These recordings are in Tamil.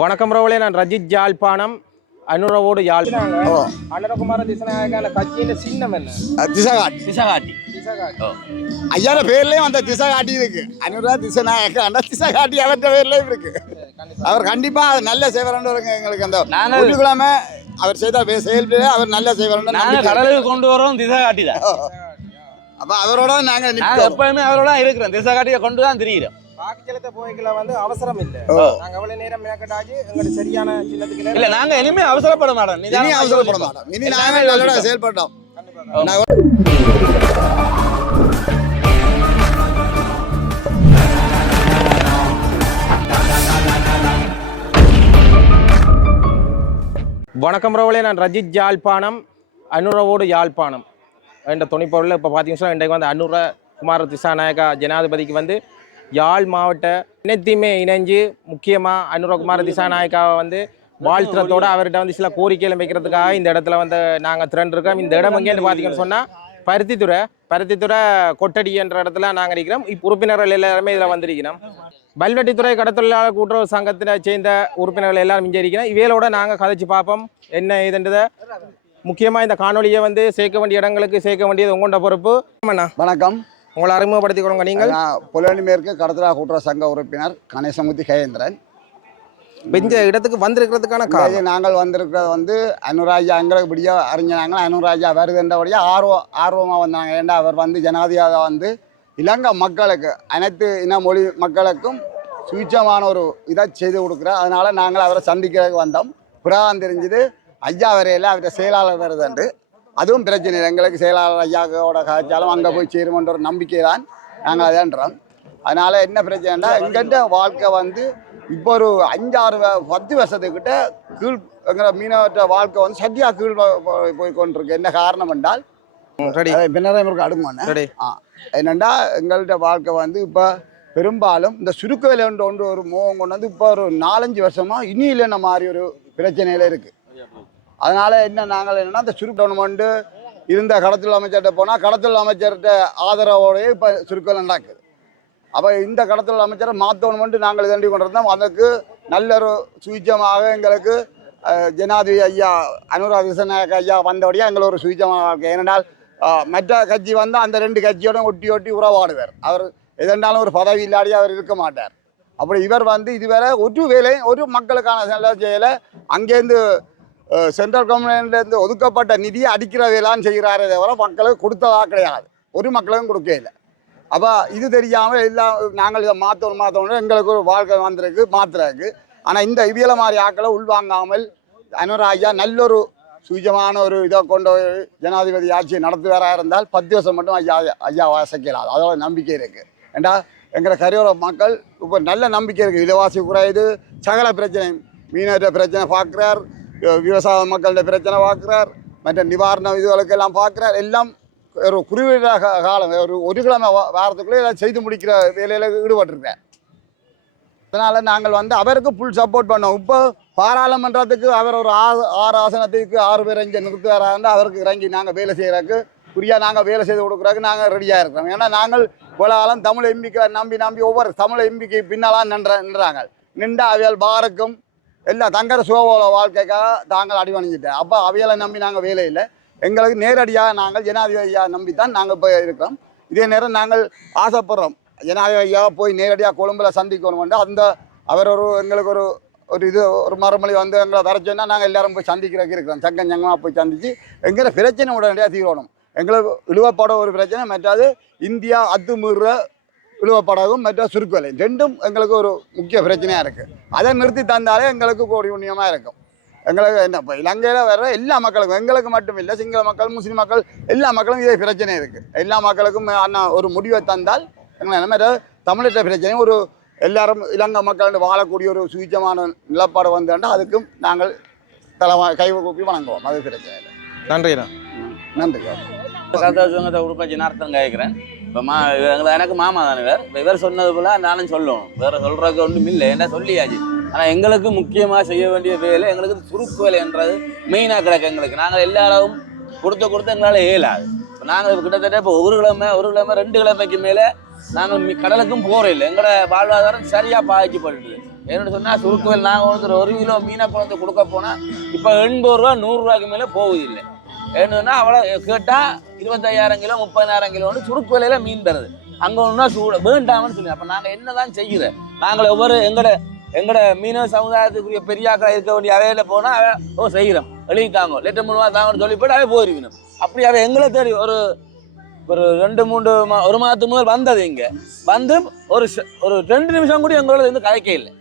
வணக்கம் ரவளே நான் ரஜித் யாழ்ப்பாணம். அனுரவோடு யாழ் அனுரகுமார திசநாயகான கட்சியின் சின்னம் என்ன? திசகாட்டி. திசகாட்டி. ஐயார பேர்லயும் அந்த திசகாட்டி இருக்கு. அனுரா திசநாயக்க அந்த திசகாட்டி அவர்கிட்ட பேர்லயும் இருக்கு. அவர் கண்டிப்பா நல்ல செய்வார்னு எங்களுக்கு அந்த வெள்ளிக்கிழமை அவர் செய்த செயல்பட அவர் நல்ல நம்பிக்கை. கடலுக்கு கொண்டு வரோம் திசகாட்டி தான் ஓ. அப்ப அவரோட நாங்க எப்பயுமே அவரோட தான் இருக்கிறோம். திசகாட்டியை கொண்டு தான் திரியிறோம். போய்க்கல வந்து அவசரம் இல்ல. நாங்க அவ்வளவு நேரம் மேக்கட்டாச்சு எங்களுக்கு சரியான சின்னத்துக்கு இல்ல நாங்க இனிமே அவசரப்பட மாட்டோம் இனி நிதானமா அவசரப்பட யோசிப்போம். மாட்டோம் இனி எல்லாமே நாங்க நல்லோட யோசிப்போம். செயல்பட்டோம் கண்டிப்பா நான் வணக்கம் ரவளே நான் ரஜித் யாழ்ப்பாணம் அனுரவோடு யாழ்ப்பாணம் என்ற துணைப்பொருள் இப்போ பார்த்தீங்கன்னா இன்றைக்கு வந்து அனுர குமார திசாநாயகா ஜனாதிபதிக்கு வந்து யாழ் மாவட்ட இனத்தையுமே இணைஞ்சு முக்கியமாக அனுரகுமார திசாநாயக்காவை வந்து வாழ்த்துறதோட அவர்கிட்ட வந்து சில கோரிக்கைகளை வைக்கிறதுக்காக இந்த இடத்துல வந்து நாங்கள் திரண்டிருக்கோம். இந்த இடம் எங்கேன்னு பார்த்தீங்கன்னு சொன்னால் பருத்தித்துறை பருத்தித்துறை கொட்டடி என்ற இடத்துல நாங்கள் இருக்கிறோம் இப்போ உறுப்பினர்கள் எல்லாருமே இதில் வந்திருக்கிறோம். பல்வெட்டித்துறை கடத்தொழிலாளர் கூட்டுறவு சங்கத்தினை சேர்ந்த உறுப்பினர்கள் எல்லாரும் இங்கே இருக்கிறோம். இவையோட நாங்கள் கதைச்சு பார்ப்போம். என்ன ஏதுன்றதை முக்கியமாக இந்த காணொலியை வந்து சேர்க்க வேண்டிய இடங்களுக்கு சேர்க்க வேண்டியது உங்களோட பொறுப்பு. வணக்கம். உங்களை அறிமுகப்படுத்திக் கொள்ளுங்க நீங்கள். நான் புலனி மேற்கு கடத்தலா கூட்டுறவு சங்க உறுப்பினர் கணேசமூர்த்தி கஜேந்திரன். இப்ப இந்த இடத்துக்கு வந்திருக்கிறதுக்கான காரணம்? நாங்கள் வந்திருக்கிறது வந்து அனுராஜா எங்களுக்கு இப்படியா அறிஞ்சாங்க அனுராஜா வருதுன்றபடியா ஆர்வம் ஆர்வமாக வந்தாங்க. ஏன்னா அவர் வந்து ஜனாதிபதியாக வந்து இலங்கை மக்களுக்கு அனைத்து இன மொழி மக்களுக்கும் சுவிச்சமான ஒரு இதை செய்து கொடுக்குறார். அதனால நாங்கள் அவரை சந்திக்கிறதுக்கு வந்தோம். புறாதான் தெரிஞ்சுது. ஐயா வரையில் அவர்கிட்ட செயலாளர் வருதுண்டு அதுவும் பிரச்சனை இல்லை. எங்களுக்கு செயலாளர் ஐயாவோட காய்ச்சாலும் அங்கே போய் சேருமன்ற ஒரு நம்பிக்கை தான் நாங்கள் அதன்றோம் அதனால என்ன பிரச்சனைனா எங்கிட்ட வாழ்க்கை வந்து இப்போ ஒரு அஞ்சாறு பத்து வருஷத்துக்கிட்ட கீழ் எங்கிற மீனவற்ற வாழ்க்கை வந்து சத்தியா கீழ் போய் கொண்டிருக்கு. என்ன காரணம் என்றால் பின்னரை முருக்கு அடுமானே ரெடி ஆ என்னண்டா எங்கள்கிட்ட வாழ்க்கை வந்து இப்போ பெரும்பாலும் இந்த சுருக்க விலைன்ற ஒன்று ஒரு மோகம் கொண்டு வந்து இப்போ ஒரு நாலஞ்சு வருஷமா இனி இல்லைன்ன மாதிரி ஒரு பிரச்சனையில இருக்கு. அதனால என்ன நாங்கள் என்னன்னா அந்த சுருக்கு டோர்னமெண்ட்டு இருந்த கடத்தல் அமைச்சர்கிட்ட போனால் கடத்தல் அமைச்சர்கிட்ட ஆதரவோடய இப்போ சுருக்கம் நடக்குது அப்போ இந்த கடத்தல் அமைச்சரை மாற்றணுமெண்டு நாங்கள் இதண்டி கொண்டிருந்தோம். அதற்கு நல்ல ஒரு சுவிச்சமாக எங்களுக்கு ஜனாதிபதி ஐயா அனுராத திசநாயக்க ஐயா வந்தபடியாக எங்களை ஒரு சுயமாக இருக்குது ஏனென்றால் மற்ற கட்சி வந்தால் அந்த ரெண்டு கட்சியோட ஒட்டி ஒட்டி உறவாடுவார். அவர் எதென்றாலும் ஒரு பதவி இல்லாடி அவர் இருக்க மாட்டார். அப்படி இவர் வந்து இதுவரை ஒரு வேலை ஒரு மக்களுக்கான செலவு செயலை அங்கேருந்து சென்ட்ரல் கவர்மெண்ட்லேருந்து ஒதுக்கப்பட்ட நிதியை அடிக்கிற வேளாண் செய்கிறாரே தவிர மக்களுக்கு கொடுத்ததாக கிடையாது. ஒரு மக்களுக்கும் கொடுக்க இல்லை அப்போ இது தெரியாமல் எல்லாம் நாங்கள் இதை மாற்றணும் மாற்றணும் எங்களுக்கு ஒரு வாழ்க்கை வந்திருக்கு மாத்துறதுக்கு. ஆனால் இந்த இவியல மாதிரி ஆக்களை உள்வாங்காமல் அனுராஜா நல்ல ஒரு சுயமான ஒரு இதை கொண்டு ஜனாதிபதி ஆட்சியை நடத்துவாரா இருந்தால் பத்து வருஷம் மட்டும் ஐயா ஐயா வாசிக்கலாம் அதோட நம்பிக்கை இருக்குது ஏண்டா? எங்களை கரையோர மக்கள் இப்போ நல்ல நம்பிக்கை இருக்குது விலைவாசி குறையுது. சகல பிரச்சனை மீனவற்ற பிரச்சனை பார்க்குறார். விவசாய மக்களுடைய பிரச்சனை பார்க்குறார் மற்ற நிவாரண இதுகளுக்கெல்லாம் பார்க்குறார் எல்லாம் ஒரு குறிப்பிட்ட காலம் ஒரு ஒரு கிழமை வாரத்துக்குள்ளே எல்லாம் செய்து முடிக்கிற வேலையில் ஈடுபட்டிருக்கேன் அதனால் நாங்கள் வந்து அவருக்கு ஃபுல் சப்போர்ட் பண்ணோம் இப்போ பாராளுமன்றத்துக்கு அவர் ஒரு ஆறு ஆறு ஆசனத்துக்கு ஆறு பேர் இங்கே நிறுத்துவாரான்னு அவருக்கு இறங்கி நாங்கள் வேலை செய்கிறக்கு குறியாக நாங்கள் வேலை செய்து கொடுக்குறதுக்கு நாங்கள் ரெடியாக இருக்கிறோம் ஏன்னா நாங்கள் இவ்வளோ தமிழ் எம்பிக்களை நம்பி நம்பி ஒவ்வொரு தமிழ் எம்பிக்கு பின்னாலாம் நின்ற நின்றாங்க நின்றா அவியல் பாருக்கும் எல்லாம் தங்கர சுகவோல வாழ்க்கைக்காக தாங்கள் அடிவணிஞ்சிட்டேன் அப்போ அவியலை நம்பி நாங்கள் வேலை இல்லை. எங்களுக்கு நேரடியாக நாங்கள் ஜனாதிபதியாக நம்பி தான் நாங்கள் போய் இருக்கோம். இதே நேரம் நாங்கள் ஆசைப்படுறோம். ஜனாதிபதியாக போய் நேரடியாக கொழும்பில் சந்திக்கணும் அந்த அவர் ஒரு எங்களுக்கு ஒரு ஒரு இது ஒரு மறுமொழி வந்து எங்களை வர சொன்னால் நாங்கள் எல்லாரும் போய் சந்திக்கிறதுக்கு இருக்கிறோம். சங்கம் சங்கமாக போய் சந்தித்து எங்கிற பிரச்சனை உடனடியாக தீர்வணும் எங்களுக்கு இழுவப்பட ஒரு பிரச்சனை மற்றாவது இந்தியா அத்துமீறுற இழுவப்படவும் மற்ற சுருக்கலை ரெண்டும் எங்களுக்கு ஒரு முக்கிய பிரச்சனையாக இருக்குது அதை நிறுத்தி தந்தாலே எங்களுக்கு கோடி புண்ணியமாக இருக்கும். எங்களுக்கு என்ன இப்போ இலங்கையில் வர்ற எல்லா மக்களுக்கும் எங்களுக்கு மட்டும் இல்லை சிங்கள மக்கள் முஸ்லீம் மக்கள் எல்லா மக்களுக்கும் இதே பிரச்சனை இருக்குது எல்லா மக்களுக்கும் அண்ணா ஒரு முடிவை தந்தால் எங்களை என்ன மாதிரி தமிழற்ற பிரச்சனையும் ஒரு எல்லாரும் இலங்கை மக்கள் வாழக்கூடிய ஒரு சுயமான நிலப்பாடு வந்தாண்டா அதுக்கும் நாங்கள் தலை கை கூப்பி வணங்குவோம். அது பிரச்சனை இல்லை. நன்றி. கருத்தா சுங்கத்தை உறுப்ப ஜனார்த்தன் கேட்குறேன். இப்போ மா எங்களை எனக்கு மாமா தானே வேறு இவர் சொன்னது போல நானும் சொல்லணும். வேறு சொல்கிறதுக்கு ஒன்றும் இல்லை. என்ன சொல்லியாச்சு? ஆனால் எங்களுக்கு முக்கியமாக செய்ய வேண்டிய வேலை எங்களுக்கு சுருக்கு வேலைன்றது மெயினாக கிடக்கு எங்களுக்கு. நாங்கள் எல்லா அளவும் கொடுத்து கொடுத்து எங்களால் இயலாது. இப்போ நாங்கள் கிட்டத்தட்ட இப்போ ஒரு கிழமை ஒரு கிழமை ரெண்டு கிழமைக்கு மேலே நாங்கள் கடலுக்கும் போகிறோம் இல்லை. எங்களோட வாழ்வாதாரம் சரியாக பாதிக்கப்பட்டுது என்னென்னு சொன்னால் சுருக்குவல் நாங்கள் ஒருத்தர் ஒரு கிலோ மீனை குழந்தை கொடுக்க போனால் இப்போ எண்பது ரூபா நூறுரூவாய்க்கு மேலே போகுதில்லை ஏன்னு சொன்னா அவ்வளோ கேட்டால் இருபத்தையாயிரம் கிலோ முப்பதாயிரம் கிலோன்னு சுருக்கு விலையில மீன் தருது. அங்க ஒன்னா சூட வேண்டாம்னு சொல்லி அப்ப நாங்க என்னதான் செய்கிறோம் நாங்கள் ஒவ்வொரு எங்கட எங்கட மீனவ சமுதாயத்துக்குரிய பெரியாக்களா இருக்க வேண்டிய அவையில போனா அவ ஓ செய்கிறோம் எழுதி தாங்க லெட்டர் மூணு தாங்கன்னு சொல்லி போட்டு அவை போயிருக்கணும் அப்படி அவ எங்களை தேடி ஒரு ஒரு ரெண்டு மூன்று மா ஒரு மாதத்துக்கு முதல் வந்தது இங்கே. வந்து ஒரு ஒரு ரெண்டு நிமிஷம் கூட எங்களோட வந்து கதைக்க இல்லை.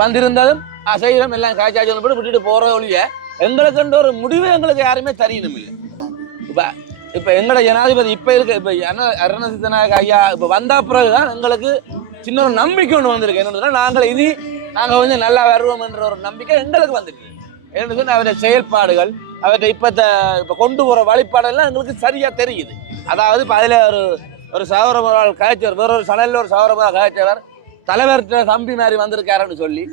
வந்திருந்தாலும் ஆ செய்கிறோம் எல்லாம் காய்ச்சாச்சு போட்டு விட்டுட்டு போகிற ஒழிய எங்களுக்குன்ற ஒரு முடிவு எங்களுக்கு யாருமே தெரியணும் இல்லை. இப்போ இப்போ எங்களோட ஜனாதிபதி இப்போ இருக்க இப்போ அருணசித்தநாயக ஐயா இப்போ வந்த பிறகுதான் எங்களுக்கு சின்ன ஒரு நம்பிக்கை ஒன்று வந்திருக்கு. என்னன்னா நாங்கள் இனி நாங்கள் வந்து நல்லா வருவோம் என்ற ஒரு நம்பிக்கை எங்களுக்கு வந்துருக்கு. என்னன்னு அவருடைய செயல்பாடுகள் அவர்கிட்ட இப்போ இப்போ கொண்டு போகிற வழிபாடெல்லாம் எங்களுக்கு சரியாக தெரியுது. அதாவது இப்போ அதில் ஒரு ஒரு சகோதரர் காய்ச்சவர் வேறொரு சனலில் ஒரு சகோதரமாக காய்ச்சவர் தலைவர்கிட்ட தம்பி மாதிரி வந்திருக்காருன்னு சொல்லி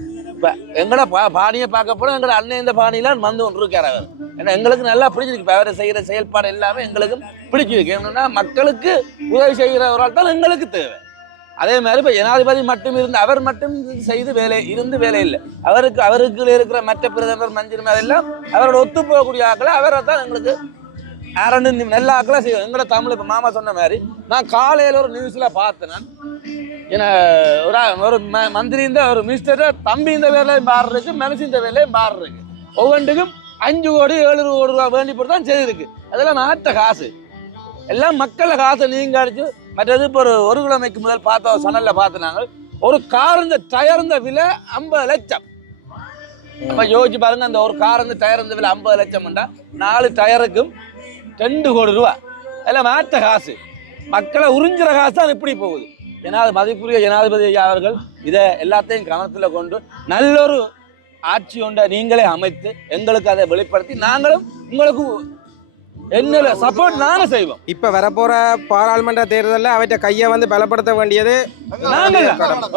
இப்போ எங்கட பா பாணியை பார்க்க போனால் எங்களோட அண்ணன் இந்த பாணியெலாம் வந்து ஒன்று இருக்கார் அவர். ஏன்னா எங்களுக்கு நல்லா பிடிச்சிருக்கு இப்போ அவரை செய்கிற செயல்பாடு எல்லாமே எங்களுக்கும் பிடிச்சிருக்கு என்னன்னா மக்களுக்கு உதவி செய்கிற ஒரு தான் எங்களுக்கு தேவை. அதே மாதிரி இப்போ ஜனாதிபதி மட்டும் இருந்து அவர் மட்டும் செய்து வேலை இருந்து வேலை இல்லை. அவருக்கு அவருக்கு இருக்கிற மற்ற பிரதமர் மந்திரி அதெல்லாம் அவரோட ஒத்து போகக்கூடிய ஆக்களை அவரை தான் எங்களுக்கு யாரன்னு நல்ல ஆக்களை செய்வோம் எங்களோட தமிழ் இப்போ மாமா சொன்ன மாதிரி நான் காலையில் ஒரு நியூஸில் பார்த்தேன். ஏன்னா ஒரு ஒரு ம- மந்திரி இந்த ஒரு மினிஸ்டர் தம்பி இந்த வேலையும் மாறுறதுக்கு மனசு இந்த வேலையும் மாறுறதுக்கு. ஒவ்வொன்றுக்கும் அஞ்சு கோடி ஏழு கோடி ரூபா வேண்டி போட்டு தான் செய்திருக்கு. அதெல்லாம் நாட்ட காசு. எல்லாம் மக்களில் காசை நீங்க அடிச்சு மற்றது இப்போ ஒரு ஒரு கிழமைக்கு முதல் பார்த்தோம் சனலில் பார்த்து ஒரு கார் இந்த டயர் இந்த விலை ஐம்பது லட்சம். நம்ம யோசிச்சு பாருங்க அந்த ஒரு கார் இந்த டயர் இந்த விலை ஐம்பது லட்சம்ண்டா நாலு டயருக்கும் ரெண்டு கோடி ரூபா. அதில் மாற்ற காசு. மக்களை உறிஞ்சுற காசு தான் இப்படி போகுது. ஜனாதி மதிப்புரிய ஜனாதிபதி ஐயா அவர்கள் இதை எல்லாத்தையும் கவனத்தில் கொண்டு நல்லொரு ஆட்சி ஒன்றை நீங்களே அமைத்து எங்களுக்கு அதை வெளிப்படுத்தி நாங்களும் உங்களுக்கு என்ன சப்போர்ட் நாங்க செய்வோம். இப்ப வரப்போற பாராளுமன்ற தேர்தலில் அவற்றை கையை வந்து பலப்படுத்த வேண்டியது நாங்கள்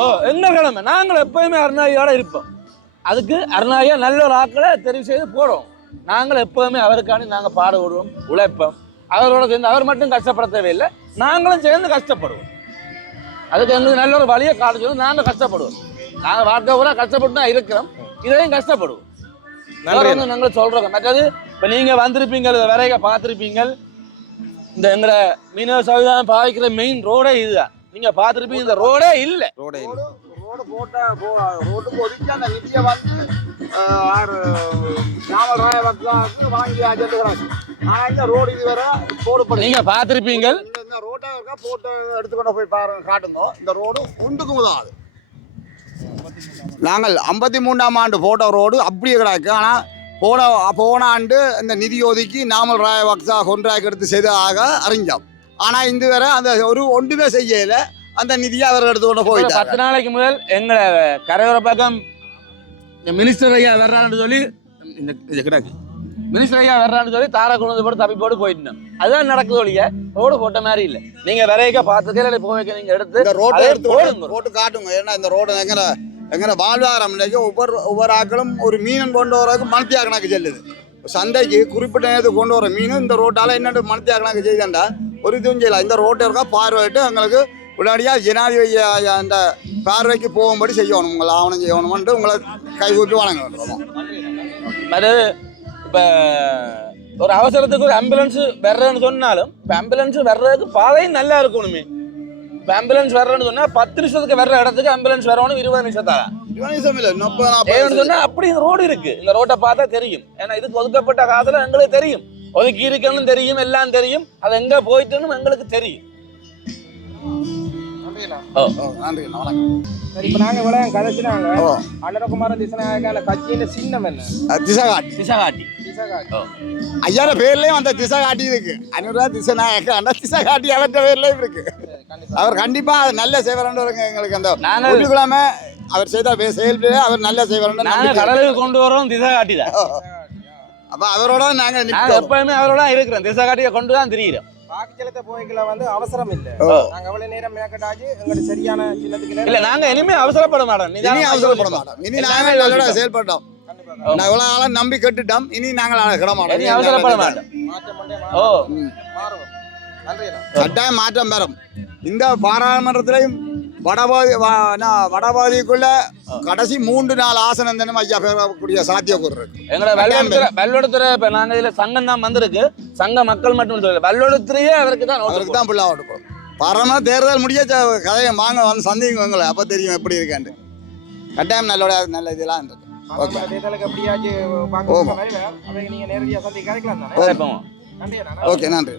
ஓ எங்க கடமை. நாங்கள் எப்பயுமே அருணாகியோட இருப்போம். அதுக்கு அருணாகியா நல்ல ஒரு ஆட்களை தெரிவு செய்து போடுவோம் நாங்கள் எப்பவுமே அவருக்காண்டி நாங்கள் பாடுபடுவோம் உழைப்போம். அவரோட சேர்ந்து அவர் மட்டும் கஷ்டப்பட தேவையில்லை நாங்களும் சேர்ந்து கஷ்டப்படுவோம். அதுக்கு எங்களுக்கு நல்ல ஒரு வழியை காட்டுறது நாங்கள் கஷ்டப்படுவோம். நாங்கள் வாழ்க்கை பூரா கஷ்டப்பட்டு தான் இருக்கிறோம். இதையும் கஷ்டப்படுவோம். ஒண்ணும் நாங்கள் சொல்றோம். மற்றது இப்போ நீங்க வந்திருப்பீங்க விரைக பார்த்துருப்பீங்க இந்த எங்கட மீனவ சமுதாயம் பாவிக்கிற மெயின் ரோடே இதுதான். நீங்க பார்த்துருப்பீங்க இந்த ரோடே இல்லை. ரோடே ரோடு போட்ட ரோட்டுக்கு ஒதுக்கி அந்த நிதியை வந்து ஆறு நாமல் ராய பக்தாவுக்கு வாங்கி இந்த ரோடு இதுவரை போடப்படும் நீங்க பார்த்துருப்பீங்க ரோட்டை இருக்கா போட்டோ எடுத்துக்கொண்டு போய் பாருங்க காட்டுங்க. இந்த ரோடு ஒன்றுக்கும் உதாது நாங்கள் ஐம்பத்தி மூணாம் ஆண்டு போட்ட ரோடு அப்படியே கிடக்கு. ஆனால் போன போன ஆண்டு இந்த நிதி ஒதுக்கி நாமல் ராய பக்தா கொன்றாக்கு எடுத்து செய்ததாக அறிஞ்சோம். ஆனால் இந்த வரை அந்த ஒரு ஒன்றுமே செய்யல. அந்த நிதியை அவர் எடுத்துக்கொண்டு ஒரு போயிட்டார் பத்து நாளைக்கு முதல் எங்களை கரையோர பக்கம் இந்த மினிஸ்டர் ஐயா வர்றான்னு சொல்லி இந்த கிடக்கு. மினிஸ்டர் ஐயா வர்றான்னு சொல்லி தாரா கொண்டு வந்து போட்டு தப்பி போட்டு போயிட்டோம் அதுதான் நடக்குது ஒழிய ரோடு போட்ட மாதிரி இல்லை. நீங்க விரைக்க பார்த்துக்கே போவைக்க நீங்க எடுத்து இந்த ரோட்டை எடுத்து போடுங்க. போட்டு காட்டுங்க. ஏன்னா இந்த ரோடு எங்கன எங்கன வாழ்வாதாரம் இன்னைக்கு ஒவ்வொரு ஒவ்வொரு ஆக்களும் ஒரு மீன் கொண்டு வரதுக்கு கணக்கு செல்லுது. சந்தைக்கு குறிப்பிட்ட நேரத்துக்கு கொண்டு வர மீன் இந்த ரோட்டால என்னென்ன மணத்தியா கணக்கு செய்தாண்டா ஒரு இதுவும் செய்யலாம் இந்த ரோட்டை இருக்கா பார்வையிட்டு எங்களுக்கு உடனடியாக ஜனாதிபதி அந்த பார்வைக்கு போகும்படி செய்யணும். உங்களை ஆவணம் செய்யணும்ன்ட்டு உங்களை கைகூப்பி வணங்க வேண்டுமா அது இப்போ ஒரு அவசரத்துக்கு ஒரு ஆம்புலன்ஸ் வர்றேன்னு சொன்னாலும் இப்போ ஆம்புலன்ஸ் வர்றதுக்கு பாதையும் நல்லா இருக்கணுமே. இப்போ ஆம்புலன்ஸ் வர்றேன்னு சொன்னா பத்து நிமிஷத்துக்கு வர்ற இடத்துக்கு ஆம்புலன்ஸ் வரணும் இருபது நாற்பது சொன்னா அப்படி இந்த ரோடு இருக்கு. இந்த ரோட்டை பார்த்தா தெரியும். ஏன்னா இதுக்கு ஒதுக்கப்பட்ட காசுல எங்களுக்கு தெரியும். ஒதுக்கி இருக்கணும் தெரியும் எல்லாம் தெரியும். அது எங்க போயிட்டுன்னு எங்களுக்கு தெரியும். இப்போ நாங்கள் இவ்வளோ கதைச்சினாங்க ஓ. அனுரகுமார திசநாயகான கட்சியின் சின்னம் என்ன? திசை காட்டி திசை காட்டி திசகாட்டி. ஓ ஐயார பேர்லயும் அந்த திசை காட்டி இருக்கு அனுரா திசை நாயக்க அந்த திசை காட்டி அவர்கிட்ட பேர்லயும் இருக்கு. அவர் கண்டிப்பா நல்ல செய்வாரன்னு வருங்க எங்களுக்கு அந்த நாங்கள் ஒன்றுக்கிழமை அவர் செய்த செயல்களே அவர் நல்ல நாங்க நம்பிக்கை. இருக்கு. கடலுக்கு கொண்டு வரோம் திசை காட்டி தான் அப்ப அவரோட நாங்க நாங்க நிற்கிறோம் எப்பவுமே அவரோட தான் இருக்கிறோம். திசை காட்டியை கொண்டு தான் திரியிறோம். வாக்குச்சலத்தை போய்க்கல வந்து அவசரம் இல்லை. நாங்கள் நேரம் எங்களுக்கு சரியான சின்னத்துக்கு இல்ல நாங்க இனிமே அவசரப்பட மாட்டோம். இனி அவசரப்பட. மாட்டோம். இனி நாங்கள் யோசிப்போம். செயல்பட்டோம். நான் இவ்வளவு நாளா நம்பி கட்டுட்டோம். இனி நாங்கள் கிட மாட்டோம் இனி அவசரப்பட மாட்டோம் ஓ. கட்டாயம் மாற்றம் பெறும். இந்த பாராளுமன்றத்திலையும் வடபாதி வடபாதிக்குள்ள கடைசி மூன்று நாலு ஆசனம் தானே ஐயா பெறக்கூடிய சாத்தியக்கூறு இருக்கு. எங்களோட வெள்ளோடுத்துறை வெள்ளோடுத்துறை இப்ப நாங்க இதுல சங்கம் தான் வந்திருக்கு. சங்க மக்கள் மட்டும் சொல்லல. வெள்ளோடுத்துறையே அவருக்கு தான் அவருக்கு தான் பிள்ளை ஓட்டு பரம தேர்தல் முடிய கதையை வாங்க வந்து சந்திங்கங்களே அப்போ தெரியும் எப்படி இருக்கேன்ட்டு. கட்டாயம் நல்லோட நல்ல இதெல்லாம் இருக்கு ஓகே அண்ணா. ஓகே நன்றி.